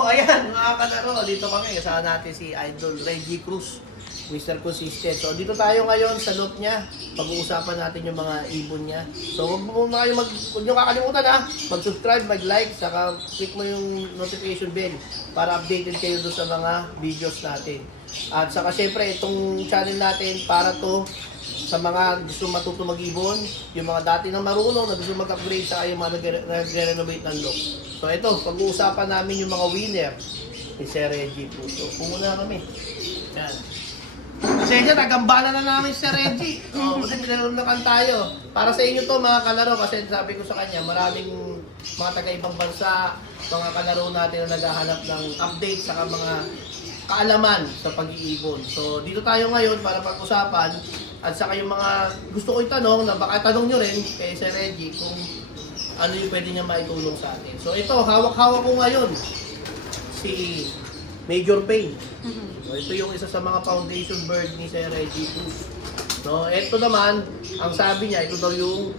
So, ayan, mga kalaro, dito kami. Kasama natin si Idol Reggie Cruz, Mr. Consistent. So, dito tayo ngayon sa loop niya. Pag-uusapan natin yung mga ibon niya. So, huwag niyo kakalimutan ha. Mag-subscribe, mag-like, saka click mo yung notification bell para updated kayo doon sa mga videos natin. At saka syempre, itong channel natin para to sa mga gusto matuto mag-ibon, yung mga dati na marunong, na gusto mag-upgrade, saka yung mga nagre-renovate ng look. So ito, pag-uusapan namin yung mga winner ni Sir Reggie po. So, pumuna kami. Yan. Kasi dyan, nagambala na namin si Sir Reggie. Kasi pinalulunakan tayo. Para sa inyo to mga kalaro, kasi sabi ko sa kanya, maraming mga taga-ibang bansa, mga kalaro natin na naghahanap ng update, saka mga kaalaman sa pag-iibon. So, dito tayo ngayon para pag-usapan at saka yung mga gusto ko itanong na baka tanong nyo rin kay Sir Reggie kung ano yung pwede niya maitulong sa atin. So, ito, hawak-hawak ko ngayon si Major Payne. So, ito yung isa sa mga foundation bird ni Sir Reggie Cruz. So, ito naman, ang sabi niya, ito daw yung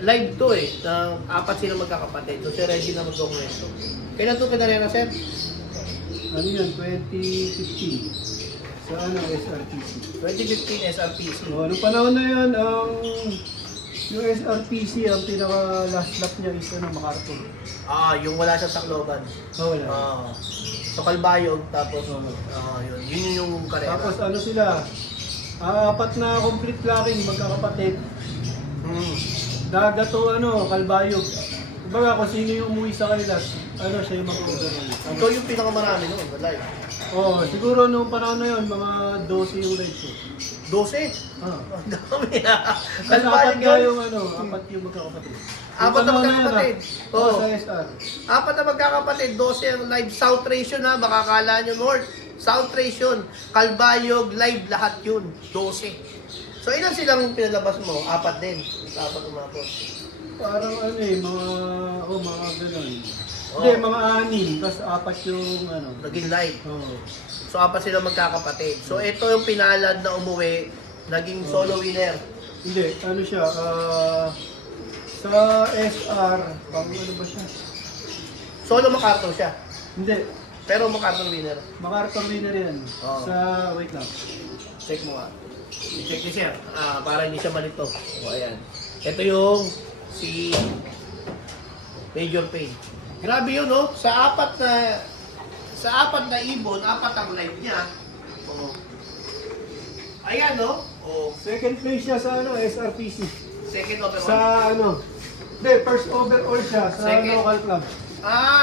live to ng 4 sila magkakapatid. So, Sir Reggie na mag-gongwento. Kailan ito kinarera, Sir? Ano yun? 2015. Sa SRPC. 2015 SRPC. So, anong panahon na yun, yung SRPC, ang pinaka last lap niya is MacArthur. Yung wala siya sa Cloban. Wala. So, Kalbayog, tapos, Oo. yun yung karera. Tapos ano sila, 4 na complete locking, magkakapatid. Daga to Kalbayog. Kumbaga kung sino yung umuwi sa kanila, siya yung mag-overall. Ito yung pinakamarami noon, live. Oo, siguro nung panahon na yun, mga 12 yung live ko. 12? Ang dami ah. Kasi 4 Kalbayog nga yun. yung 4 yung magkakapatid. 4 na magkakapatid. Oo. Sa SR. 4 na magkakapatid, 12 ang live. South Ration ha, baka kala nyo North. South Ration, Kalbayog, live lahat yun. 12. So ilan silang pinalabas mo? 4 din. 4 umapos. Parang mga ganun. Oo. Hindi, mga 6, tapos 4 yung Naging live. Oo. So, 4 sila magkakapatid. So, ito yung pinalad na umuwi, naging solo winner. Hindi, siya, sa SR, pang ano ba siya? Solo MacArthur siya. Hindi, Pero MacArthur winner. MacArthur winner yan. Oo. Sa, wait lang. Check mo nga. I-check ni Sir. Para hindi siya malito. O, ayan. Ito yung si Major Payne. Grabe yun, no? Sa 4 na ibon, 4 ang live niya. O. Ayan, no? O. Second place siya sa SRPC. Second overall. Sa hindi, first overall siya sa Second. local club.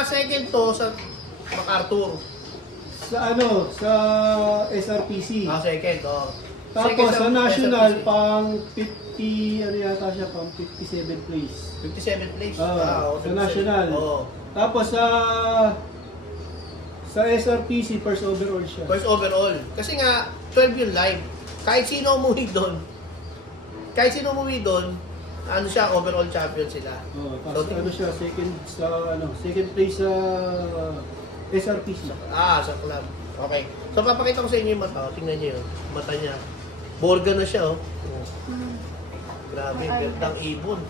Second to sa MacArthur. Sa sa SRPC. Second, oh. Tapos sa national, SRPC. pang 50, yata siya, pang 57 place. 57 place. Sa national. Oo. Tapos sa SRPC, first overall siya. First overall. Kasi nga, 12 yung live. Kahit sino umuwi doon, siya, overall champion sila. Tapos siya, second place sa SRPC. Sa club. Okay. So, papakita ko sa inyo yung mata. Tingnan niyo yun. Mata niya. Borga na siya, oh. Grabe, gandang ibon.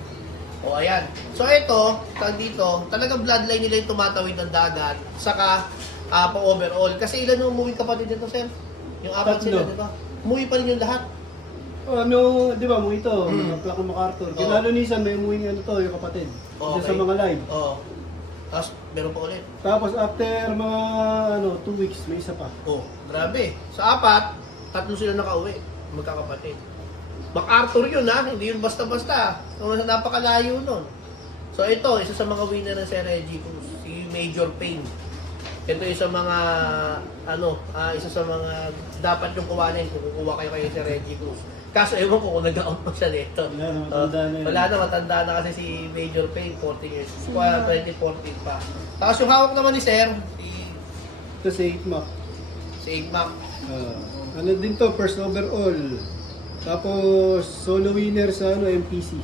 O, ayan. So, ito, dito, talagang bloodline nila yung tumatawid ng dagat, saka pa-overall. Kasi ilan yung umuwi kapatid dito, sir? Yung 4 sila, Tatlo. di ba? Umuwi pa rin yung lahat. Di ba, mo ito, mga Clark MacArthur. Kinalunisan, may umuwi yung kapatid. Isa sa mga live. Oo. Tapos, meron pa ulit. Tapos after mga 2 weeks, may isa pa. Oh, grabe. Sa 4, 3 sila nakauwi. Magkakapatid. MacArthur yun ha, hindi yun basta-basta. Napakalayo nun. So ito, isa sa mga winner ng Sir Reggie Cruz, si Major Payne. Ito isa sa mga, isa sa mga dapat yung kuwanin kung kukuha kayo kay Sir Reggie Cruz. Kaso ewan ko kung nag-out pa siya dito. Wala na, matanda na yun. Wala na, matanda na kasi si Major Payne, 14 years. 2014 pa. Tapos yung hawak naman ni Sir, Ito si 8 Mac. si Igmac. Din to, first overall. Tapos solo winner sa MPC.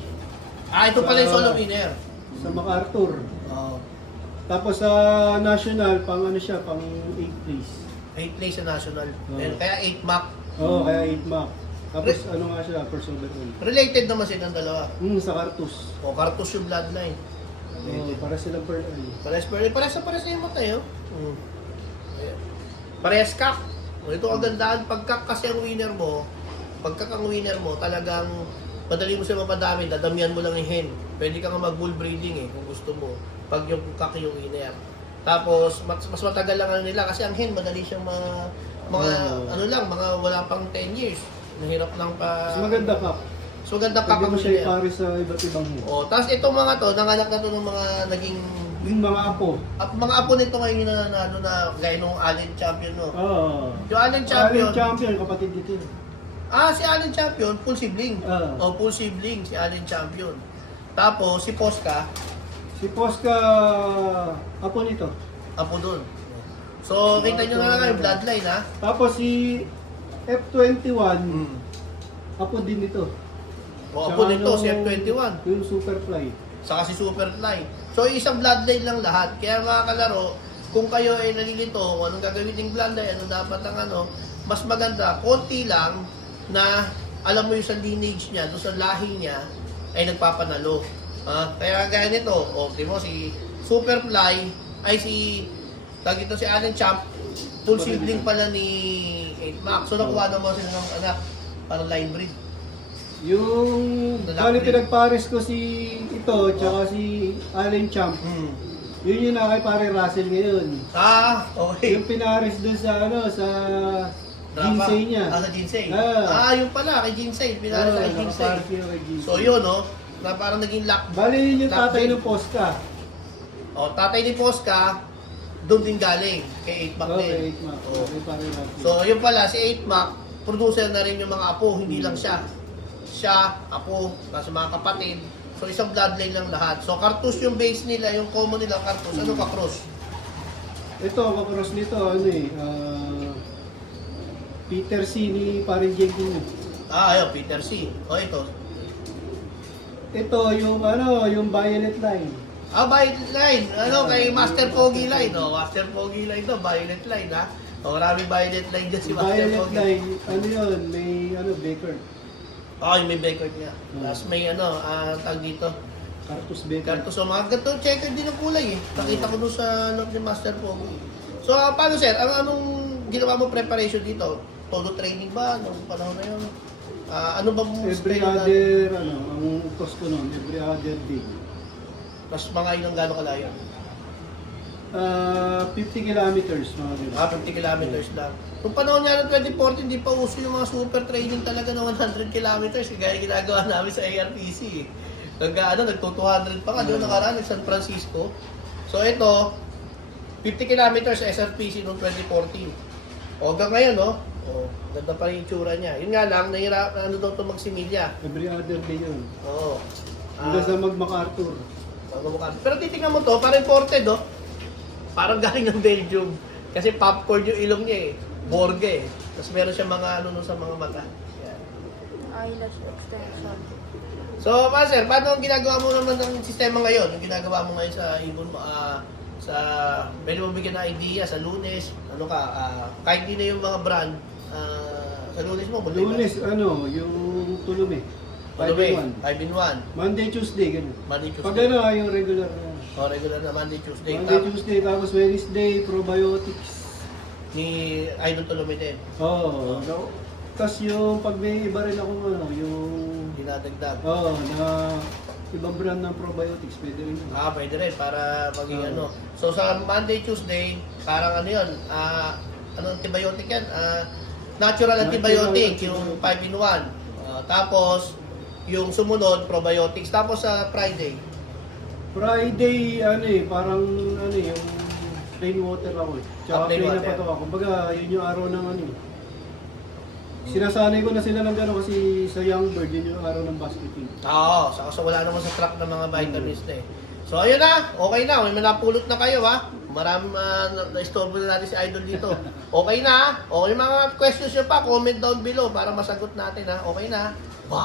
Ito pala yung solo winner. Sa MacArthur. Oh. Tapos sa national, pang pang 8th place. 8th place sa national. Oo. Kaya 8 Mac. Kaya 8 Mac. Tapos siya, first overall. Related naman silang dalawa. Sa Cartus. O, Cartus yung bloodline. Para silang per Parehas na yung mata eh. Oh. Ayan. Parehas kak. Ito ang gandaan. Pagkak kasi ang winner mo, talagang madali mo siya mapadami, dadamihan mo lang yung hen. Pwede ka nga mag-bull breeding kung gusto mo. Pag yung kak yung winner. Tapos, mas matagal lang ano nila kasi ang hen, madali siyang mga wala pang 10 years. Nahirap lang pa. Mas maganda ka. So, ganda kak Pwede ang mo siya winner. ipare sa iba't ibang hen. Tapos itong mga to, nanganak na to ng mga naging Yung mga apo. mga apo nito ngayon na gaya nung Allen Champion, no? Oo. Yung Allen Champion, Allen Champion, kapatid dito. si Allen Champion, full sibling. Full sibling, si Allen Champion. Tapos, si Posca, Si Posca, apo nito. apo dun. So, kita nyo na lang yung bloodline, ha? Tapos si F21, Hmm. apo din nito. O, apo nito, si F21. Yung Superfly. Saka si Superfly. So, isang bloodline lang lahat. Kaya mga kalaro, kung kayo ay nalilito, kung anong gagawin ng bloodline, ano dapat ang mas maganda, konti lang na alam mo yung sa lineage niya, doon sa lahi niya, ay nagpapanalo. Kaya gaya nito, mo si Superfly, ay tag ito si Allen Champ, full sibling pala ni 8 Max. So, nakuha naman sila ng anak, parang line breed. Yung bali pinagpares ko si ito, tsaka si Allen Champ. Yun yung kay pare Russell ngayon. Okay. Yung pinares dun sa sa Jinsei niya. Sa Jinsei. Yung pala, kay Jinsei. Pinares sa kay Jinsei. nakapares yun kay Jinsei. So yun, na parang naging lock. Bali yun yung Lock tatay breed. ng Posca. Tatay ni Posca, doon din galing. Kay 8 Mac din. Okay, 8 Mac. Oo. Okay, pare Russell. So yun pala, si 8 Mac, producer na rin yung mga apo, hindi lang siya. Siya, apo, tapos mga kapatid. So isang bloodline lang lahat. So cartouche yung base nila, yung common nila cartouche. Ano ka cross? Ito, kakross nito, Peter C. ni Parin Jenkins. Ayun, Peter C. Ito. Ito, yung yung Violet Line. Violet Line. Kay Master Pogi Line. Master Pogi Line to, Violet Line, ha? Maraming Violet Line dyan si Master Violet Pogi. Line, yun, may Baker. Yung may Beckert niya. Tapos may tag dito. Cartus Baker. Cartus. So mga ganito, checker din ang kulay Pakita ko doon sa loob ni Master Pogi. So paano sir? Anong ginawa mo preparation dito? Todo training ba? Noong panahon na yun? Ano ba mo Every other, ang cost ko nun, every other day. Mas mga ilang gano'ng kalayo? 50 kilometers, mga ganun. 50 kilometers lang. Nung panahon nga ng 2014, di pa uso yung mga super training talaga ng 100 kilometers. Gaya ginagawa namin sa ARPC. Nagto-200 pa nga. Doon nakaraan, San Francisco. So ito, 50 kilometers sa SRPC noong 2014. Hanggang ngayon, ganda pa rin yung tsura niya. Yun nga lang, nahirap daw ito magsimilya. Every other day yun. Oo. Hanggang sa mag-MacArthur. Pero titingnan mo to, parang imported, Parang galing ng Belgium. Kasi popcorn yung ilong niya Borge Tapos meron siya mga sa mga mata. Yan. Eyelash extension. So, Master, paano ang ginagawa mo naman ng sistema ngayon? Yung ginagawa mo ngayon sa ibon mo, pwede mo bigyan ng idea sa Lunes, kahit di na yung mga brand, sa Lunes mo, Lunes, yung Tulume. 5-in-1. 5-in-1. Monday, Tuesday, ganun. Monday, Tuesday. Pag yung regular na. Regular na Monday, Tuesday. Monday, Tuesday, tapos Wednesday, probiotics. Ni Idol Tulume din. Oo. Tapos yung pag may iba rin ako yung Dinadagdag. na ibang brand ng probiotics, pwede rin. Pwede rin para maging So sa Monday, Tuesday, parang yun, antibiotic yan? Natural antibiotic, yung 5-in-1. Tapos, yung sumunod, probiotics. Tapos sa Friday. Friday, parang yung plain water ako Tsaka plain plain na water. pato ako. Kumbaga, yun yung araw ng Sinasanay ko na sila ng gano'n kasi sa Young Bird, yun yung araw ng basketing. So wala naman sa truck ng mga vitamins na So ayun na, okay na. May manapulot na kayo Marami na-istorbo na natin si Idol dito. Okay na Okay mga questions nyo pa, comment down below para masagot natin Okay na. Wow!